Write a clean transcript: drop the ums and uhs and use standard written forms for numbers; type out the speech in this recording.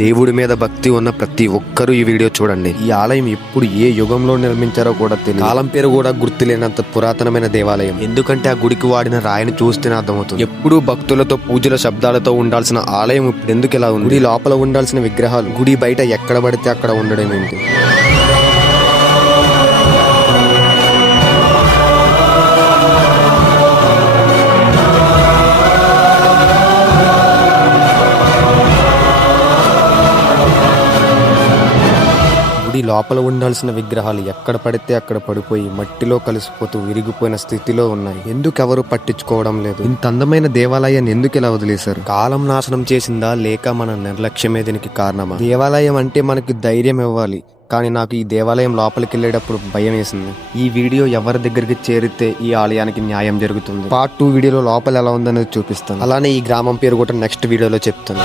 దేవుడి మీద భక్తి ఉన్న ప్రతి ఒక్కరూ ఈ వీడియో చూడండి. ఈ ఆలయం ఎప్పుడు ఏ యుగంలో నిర్మించారో కూడా తెలియదు. కాలం పేరు కూడా గుర్తులేనంత పురాతనమైన దేవాలయం. ఎందుకంటే ఆ గుడికి వాడిన రాయిని చూస్తేనే అర్థమవుతుంది. ఎప్పుడూ భక్తులతో పూజల శబ్దాలతో ఉండాల్సిన ఆలయం ఇప్పుడు ఎందుకు ఇలా ఉంది? గుడి లోపల ఉండాల్సిన విగ్రహాలు గుడి బయట ఎక్కడ పడితే అక్కడ ఉండడం ఏంటి? గుడి లోపల ఉండాల్సిన విగ్రహాలు ఎక్కడ పడితే అక్కడ పడిపోయి మట్టిలో కలిసిపోతూ విరిగిపోయిన స్థితిలో ఉన్నాయి. ఎందుకు ఎవరు పట్టించుకోవడం లేదు? ఇంత అందమైన దేవాలయాన్ని ఎందుకు ఇలా వదిలేశారు? కాలం నాశనం చేసిందా లేక మన నిర్లక్ష్యమే దీనికి కారణమా? దేవాలయం అంటే మనకి ధైర్యం ఇవ్వాలి, కానీ నాకు ఈ దేవాలయం లోపలికి వెళ్ళేటప్పుడు భయం వేసింది. ఈ వీడియో ఎవరి దగ్గరికి చేరితే ఈ ఆలయానికి న్యాయం జరుగుతుంది. పార్ట్ 2 వీడియోలో లోపల ఎలా ఉందనేది చూపిస్తాను. అలానే ఈ గ్రామం పేరు కూడా నెక్స్ట్ వీడియోలో చెప్తాను.